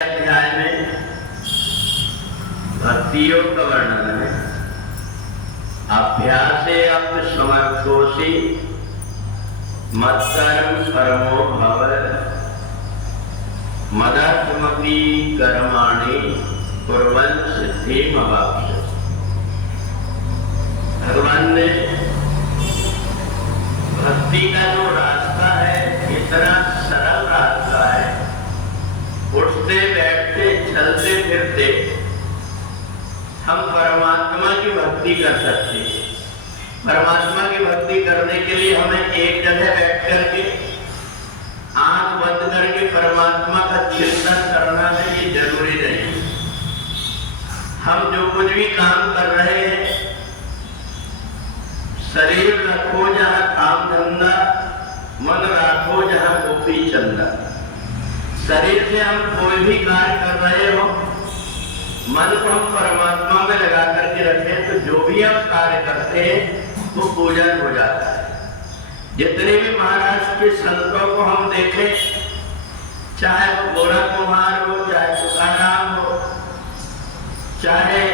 अध्याय में भक्ति योग का वर्णन है। अभ्यासे अप्त समर्थोषि मत्कर्म परमो भव मदर्थमपि कर्माणि कुर्वन् सिद्धिमवाप्स्यसि। भगवान ने भक्ति का जो रास्ता है इतना सरल रास्ता है, उठते बैठते चलते फिरते हम परमात्मा की भक्ति कर सकते हैं। परमात्मा की भक्ति करने के लिए हमें एक जगह बैठ करके आंख बंद करके परमात्मा का चिंतन करना है, ये जरूरी नहीं। हम जो कुछ भी काम कर रहे हैं, शरीर रखो जहां काम धंधा, मन रखो जहां गोपी चंदा। शरीर से हम कोई भी कार्य कर रहे हो, मन को हम परमात्मा में लगा करके रखें तो जो भी हम कार्य करते हैं वो पूजन हो जाता है। जितने भी महाराष्ट्र के संतों को हम देखें, चाहे वो गोरा कुमार हो, चाहे तुकाराम हो, चाहे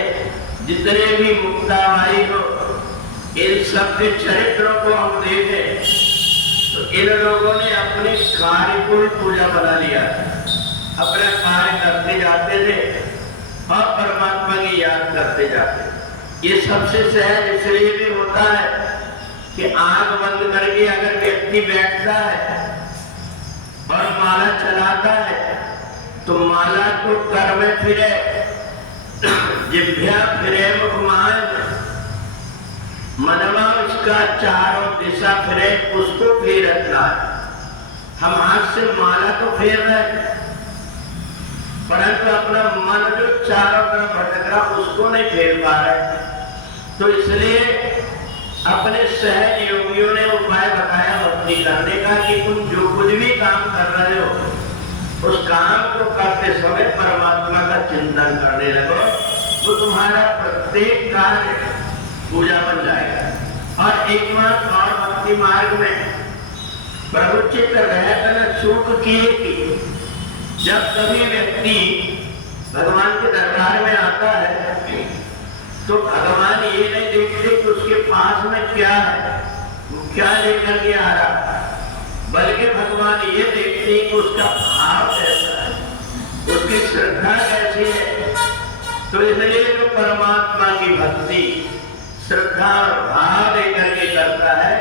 जितने भी मुक्ताबाई हो, इन सबके चरित्रों को हम देखें तो इन लोगों ने अपने कार्य को पूजा बना लिया। अपना कार्य करते जाते थे और परमात्मा की याद करते जाते। ये सबसे सहज इसलिए भी होता है कि आंख बंद करके अगर व्यक्ति बैठता है और माला चलाता है तो माला को कर में फिरे, जिभ्या फिरे मुखमान, मनवा उसका चारों दिशा फिरे, उसको फेर रखना है। हम हाथ से माला तो फेर रहे हैं परंतु अपना मन जो चारों तरफ भटक रहा उसको नहीं फेर पा रहे। तो इसलिए अपने सहज योगियों ने उपाय बताया भक्ति करने का कि तुम जो कुछ भी काम कर रहे हो उस काम को करते समय परमात्मा का चिंतन करने लगो, तो तुम्हारा प्रत्येक कार्य पूजा बन जाएगा। और एक बात और, भक्ति मार्ग में प्रभु चित्त रहकर चूक किए कि जब कभी व्यक्ति भगवान के दरबार में आता है तो भगवान ये नहीं देखते कि उसके पास में क्या है, वो क्या लेकर के आ रहा, बल्कि भगवान ये देखते हैं कि उसका भाव कैसा है, उसकी श्रद्धा कैसी है। तो इसलिए जो परमात्मा की भक्ति श्रद्धा और भाव लेकर के करता है,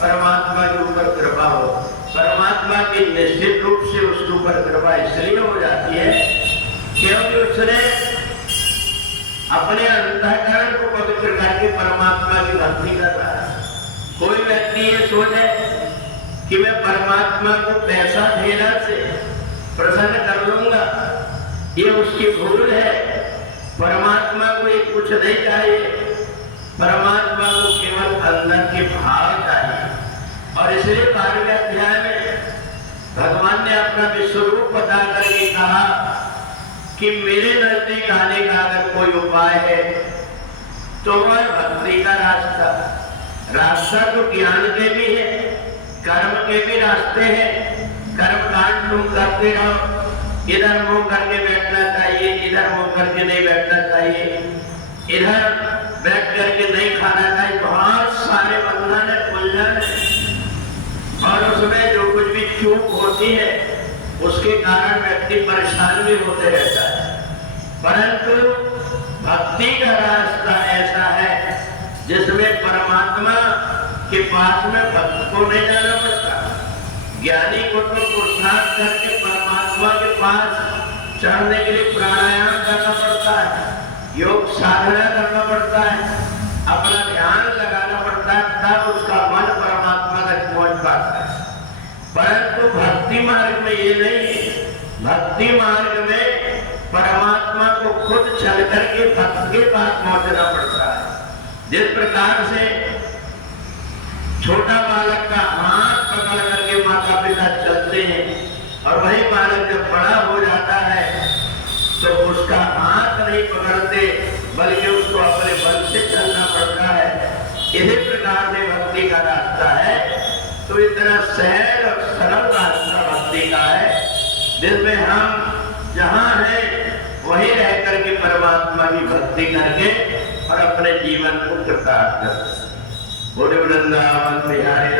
परमात्मा के ऊपर कृपा हो, परमात्मा की निश्चित रूप से उसके ऊपर कृपा इसलिए हो जाती है क्योंकि उसने अपने अंतःकरण को पवित्र करके परमात्मा की भक्ति कर रहा है। कोई व्यक्ति ये सोचे कि मैं परमात्मा को पैसा देना से प्रसन्न कर लूंगा, ये उसकी भूल है। परमात्मा को ये कुछ नहीं चाहिए, परमात्मा को केवल अंदर के भाव चाहिए। और इसलिए 12वें अध्याय में भगवान ने अपना विश्वरूप बता करके कहा कि मेरे नजदीक आने का अगर कोई उपाय है तो वह भक्ति का रास्ता। रास्ता तो ज्ञान के भी है, कर्म के भी रास्ते हैं। कर्म कांड तुम करते रहो, इधर मुंह करके बैठना चाहिए, इधर मुंह करके नहीं बैठना चाहिए, इधर बैठ करके नहीं खाना चाहिए। बहुत सारे बंधन है, उलझन है और उसमें जो कुछ भी चूक होती है उसके कारण व्यक्ति परेशान भी होते रहता है। परंतु भक्ति का रास्ता ऐसा है जिसमें परमात्मा के पास में भक्त को नहीं जाना पड़ता। ज्ञानी को तो पुरुषार्थ करके परमात्मा के पास चढ़ने के लिए प्राणायाम करना पड़ता है, योग साधना करना पड़ता है, अपना ध्यान लगाना पड़ता है, तब उसका मन परमात्मा तक पहुंच पाता है। परंतु भक्ति मार्ग में ये नहीं है। भक्ति मार्ग में परमात्मा को खुद चल करके भक्त के पास पहुंचना पड़ता है। जिस प्रकार से छोटा बालक का हाथ पकड़ करके माता पिता चलते हैं और वही बालक जब बड़ा हो जाता है तो उसका हाथ नहीं पकड़ते बल्कि उसको अपने बल से चलना पड़ता है। इसी प्रकार से भक्ति का रास्ता है। तो इतना सहज और सरल रास्ता भक्ति का है जिसमें हम जहां है वहीं रह करके परमात्मा की भक्ति करके और अपने जीवन को कृतार्थ कर। बोले वृंदावन बिहारी